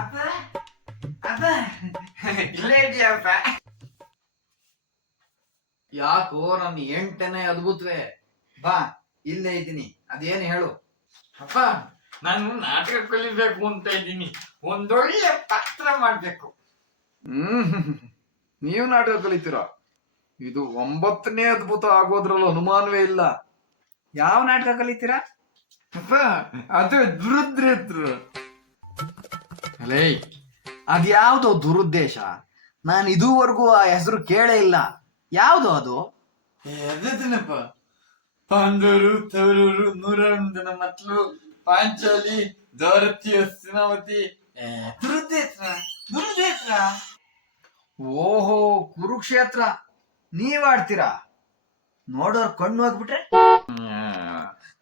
ಅಪ್ಪ ಅಪ್ಪ ಇಲ್ಲೇ ಇದೆಯಪ್ಪ. ಯಾಕೋ ನನ್ನ ಎಂಟನೇ ಅದ್ಭುತವೇ, ಬಾ ಇಲ್ಲೇ ಇದ್ದೀನಿ. ಅದೇನು ಹೇಳು. ಅಪ್ಪ ನಾನು ನಾಟಕ ಕಲಿಬೇಕು ಅಂತ ಇದ್ದೀನಿ, ಒಂದೊಳ್ಳೆ ಪಾತ್ರ ಮಾಡ್ಬೇಕು. ನೀವು ನಾಟಕ ಕಲಿತೀರಾ? ಇದು 9ನೇ ಅದ್ಭುತ ಆಗೋದ್ರಲ್ಲೂ ಅನುಮಾನವೇ ಇಲ್ಲ. ಯಾವ ನಾಟಕ ಕಲಿತೀರಾ? ಅಪ್ಪ ಅದು ದುರುದ್ರೇತ್ರ. ಅಲೇ, ಅದ್ಯಾವ್ದೋ ದುರುದ್ದೇಶ? ನಾನು ಇದುವರೆಗೂ ಆ ಹೆಸರು ಕೇಳೇ ಇಲ್ಲ. ಯಾವ್ದು ಅದು? ಅದೇನಪ್ಪ, ಪಾಂಡವರು ತವರೂರು 101 ಮಕ್ಕಳು, ಪಾಂಚಾಲಿ, ದ್ವಾರತಿ, ಹಸ್ತಿನಾವತಿ. ದುರುದ್ದೇತ್ರ ದುರುದ್ದೇತ್ರ. ಓಹೋ, ಕುರುಕ್ಷೇತ್ರ. ನೀವ್ ಆಡ್ತೀರಾ? ನೋಡೋರ್ ಕಣ್ಣು ಹೋಗ್ಬಿಟ್ರೆ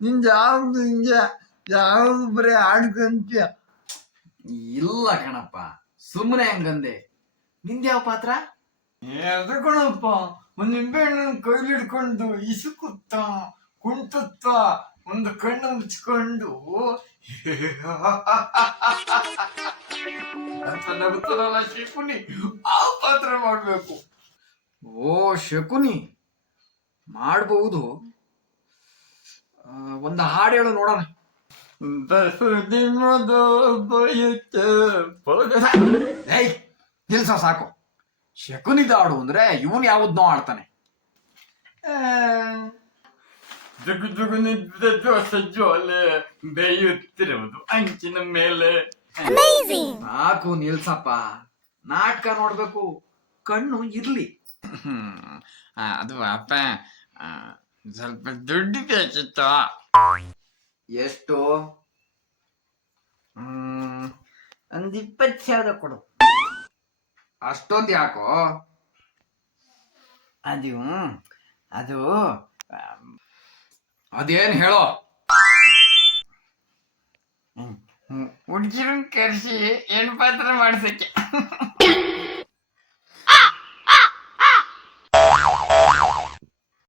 ನಿಂದ ಯಾವ್ದು ಹಿಂಗೆ ಯಾವ್ದು ಬರೀ ಆಡ್ಕಂತೀಯ? ಇಲ್ಲ ಕಣಪ್ಪ, ಸುಮ್ಮನೆ ಹಂಗಂದೆ. ನಿಂದ್ಯಾವ ಪಾತ್ರ? ಅದು ಕಣಪ್ಪ, ಒಂದ್ ನಿಂಬೆಹಣ್ಣು ಕೈಲಿ ಹಿಡ್ಕೊಂಡು ಇಸುಕುತ್ತ ಕುಂಟುತ್ತ ಒಂದು ಕಣ್ಣು ಮುಚ್ಕೊಂಡು ಅಂತ ನಗುತ್ತದಲ್ಲ ಶಿಕುನಿ, ಆ ಪಾತ್ರ ಮಾಡ್ಬೇಕು. ಓ ಶಕುನಿ, ಮಾಡಬಹುದು. ಒಂದು ಹಾಡು ಹೇಳು ನೋಡೋಣ. ನಿಲ್ಸ ಸಾಕು. ಶಕುನಿದ ಹಾಡು ಅಂದ್ರೆ ಇವನ್ ಯಾವ್ದನ್ನೋ ಆಡ್ತಾನೆ. ಜಗು ಜಗು ನಿದ್ದ ದೋಸ ಜೋಲೆ ಬೇಯುತ್ತಿರುವುದು ಅಂಚಿನ ಮೇಲೆ. ಸಾಕು ನಿಲ್ಸಪ್ಪ, ನಾಟಕ ನೋಡ್ಬೇಕು, ಕಣ್ಣು ಇರ್ಲಿ. ಅದು ಅಪ್ಪ, ಸ್ವಲ್ಪ ದುಡ್ಡು ಬೇಕಿತ್ತು. ಎಷ್ಟು? ಒಂದ್ 20,000 ಕೊಡು. ಅಷ್ಟೊಂದು ಯಾಕೋ? ಅದು ಅದು ಅದೇನ್ ಹೇಳೋ. ಹುಡುಗಿರನ್ ಕರ್ಸಿ ಏನ್ ಪಾತ್ರ ಮಾಡ್ಸಕ್ಕೆ.